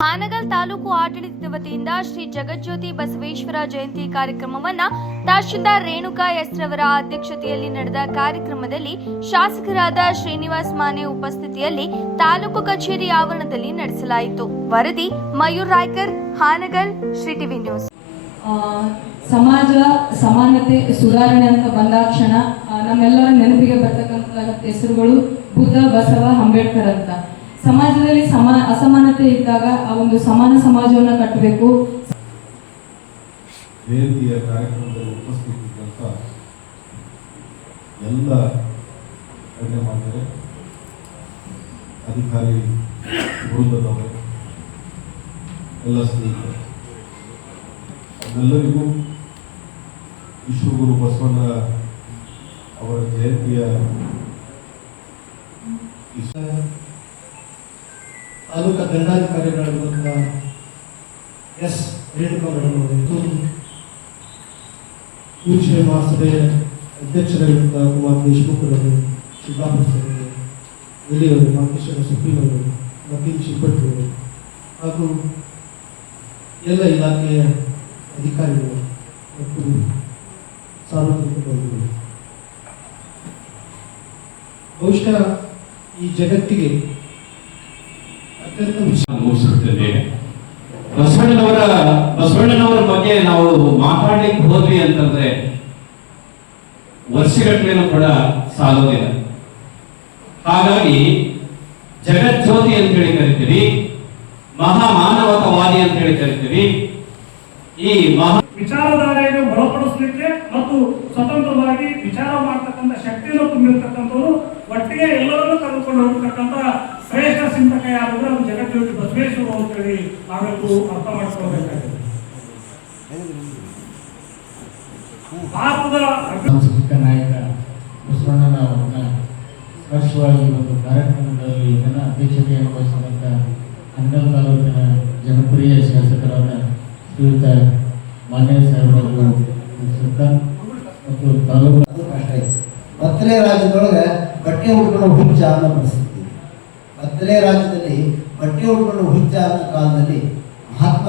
ಹಾನಗಲ್ ತಾಲೂಕು ಆಡಳಿತದ ವತಿಯಿಂದ ಶ್ರೀ ಜಗಜ್ಯೋತಿ ಬಸವೇಶ್ವರ ಜಯಂತಿ ಕಾರ್ಯಕ್ರಮವನ್ನು ತಹಶೀಲ್ದಾರ್ ರೇಣುಕಾ ಎಸ್ ರವರ ಅಧ್ಯಕ್ಷತೆಯಲ್ಲಿ ನಡೆದ ಕಾರ್ಯಕ್ರಮದಲ್ಲಿ ಶಾಸಕರಾದ ಶ್ರೀನಿವಾಸ್ ಮಾನೆ ಉಪಸ್ಥಿತಿಯಲ್ಲಿ ತಾಲೂಕು ಕಚೇರಿ ಆವರಣದಲ್ಲಿ ನಡೆಸಲಾಯಿತು. ವರದಿ ಮಯೂರ್ ರಾಯ್ಕರ್, ಹಾನಗಲ್, ಶ್ರೀ ಟಿವಿ ನ್ಯೂಸ್. ಸಮಾಜ ಸಮಾನತೆ ಸುಧಾರಣೆ ಅಂತ ಬಂದಾಕ್ಷಣ ನಮ್ಮೆಲ್ಲರ ನೆನಪಿಗೆ ಬರ್ತಕ್ಕಂಥ ಹೆಸರುಗಳು ಬುದ್ಧ, ಬಸವ, ಅಂಬೇಡ್ಕರ್ ಅಂತ. ಸಮಾಜದಲ್ಲಿ ಅಸಮಾನತೆ ಇದ್ದಾಗ ಆ ಒಂದು ಸಮಾನ ಸಮಾಜವನ್ನು ಕಟ್ಟಬೇಕು. ಜಯಂತಿಯ ಕಾರ್ಯಕ್ರಮದಲ್ಲಿ ಉಪಸ್ಥಿತಿದ್ದಂಥ ಎಲ್ಲ ಗಣ್ಯಮಾನ್ಯರೇ, ಅಧಿಕಾರಿ ವೃಂದದವರೇ, ಎಲ್ಲ ಸ್ನೇಹಿತರೆ, ಎಲ್ಲರಿಗೂ ವಿಶ್ವಗುರು ಬಸವಣ್ಣ ಅವರ ಜಯಂತಿಯ ತಾಲೂಕಾ ದಂಡಾಧಿಕಾರಿಗಳಾಗಿರುವಂಥ ಎಸ್ ರೇಣುಕಾ ಮೇಡಮ್ ಅವರು, ವಿಷಯ ಮಹಾಸಭೆಯ ಅಧ್ಯಕ್ಷರಾಗಿರುವಂಥ ಕುಮಾರ್ ದೇಶಮುಖ್ ಅವರು, ಸಿದ್ದಾಪುರ ಸರ್, ಎಲ್ಲಿಯವರು, ಮಾಂತೇಶ್ವರ ಸುಪ್ರೀಂ ಅವರು, ವಕೀಲ್ ಶಿಲ್ಪಟ್ಟಿ ಅವರು ಹಾಗೂ ಎಲ್ಲ ಇಲಾಖೆಯ ಅಧಿಕಾರಿಗಳು ಮತ್ತು ಸಾರ್ವಜನಿಕ ಬಂಧುಗಳು, ಬಹುಶಃ ಈ ಜಗತ್ತಿಗೆ ಮುಗಿಸುತ್ತಿದ್ದೇನೆ. ಬಸವಣ್ಣನವರ ಬಗ್ಗೆ ನಾವು ಮಾತಾಡ್ಲಿಕ್ಕೆ ಹೋದ್ವಿ ಅಂತಂದ್ರೆ ವರ್ಷಗಟ್ಟಲೆನೂ ಕೂಡ ಸಾಲೋದಿಲ್ಲ. ಹಾಗಾಗಿ ಜಗಜ್ಯೋತಿ ಅಂತ ಹೇಳಿ ಕರಿತೀವಿ, ಮಹಾಮಾನವತಾವಾದಿ ಅಂತ ಹೇಳಿ ಕರಿತೀವಿ. ಈ ವಿಚಾರಧಾರೆಯನ್ನು ಒಳಪಡಿಸಲಿಕ್ಕೆ ಮತ್ತು ಸ್ವತಂತ್ರವಾಗಿ ವಿಚಾರ ಮಾಡತಕ್ಕಂಥ ಶಕ್ತಿಯನ್ನು ತುಂಬಿರ್ತಕ್ಕಂಥವ್ರು, ಒಟ್ಟಿಗೆ ಎಲ್ಲರನ್ನೂ ಕರೆದುಕೊಂಡು ಹೋಗ್ತಕ್ಕಂಥ ಶ್ರೇಷ್ಠ ಚಿಂತಕ ಯಾರಾದ್ರೂ ಅದು ಜಗಜ್ಯೋತಿ ಬಸವೇಶ್ವರ ಅಂತೇಳಿ ನಾವೆಲ್ಲರೂ ಅರ್ಥ ಮಾಡ್ಕೊಳ್ಬೇಕಾಗಿದೆ. ಭಾರತದ ಸಾಂಸ್ಕೃತಿಕ ನಾಯಕ ಬಸವಣ್ಣನವರನ್ನ ಸ್ಪರ್ಶವಾಗಿ ಒಂದು ಕಾರ್ಯಕ್ರಮದಲ್ಲಿ ಅಧ್ಯಕ್ಷತೆಯನ್ನು ವಹಿಸಿದಂಥ ಹಾನಗಲ್ ತಾಲೂಕಿನ ಜನಪ್ರಿಯ ಶಾಸಕರಾದ ಶ್ರೀಯುತ ಮಾನ್ಯ ಸಾಹೇಬರು ಮತ್ತು ತಾಲೂಕು ಮತ್ತಲೇ ರಾಜ್ಯದೊಳಗೆ ಬಟ್ಟೆ ಉಟ್ಕೊಂಡು ಹುಚ್ಚ ಅನ್ನೋ ಪರಿಸ್ಥಿತಿ. ಮತ್ತಲೇ ರಾಜ್ಯದಲ್ಲಿ ಬಟ್ಟೆ ಉಟ್ಕೊಂಡು ಹುಚ್ಚ ಅನ್ನೋ ಕಾಲದಲ್ಲಿ ಮಹಾತ್ಮ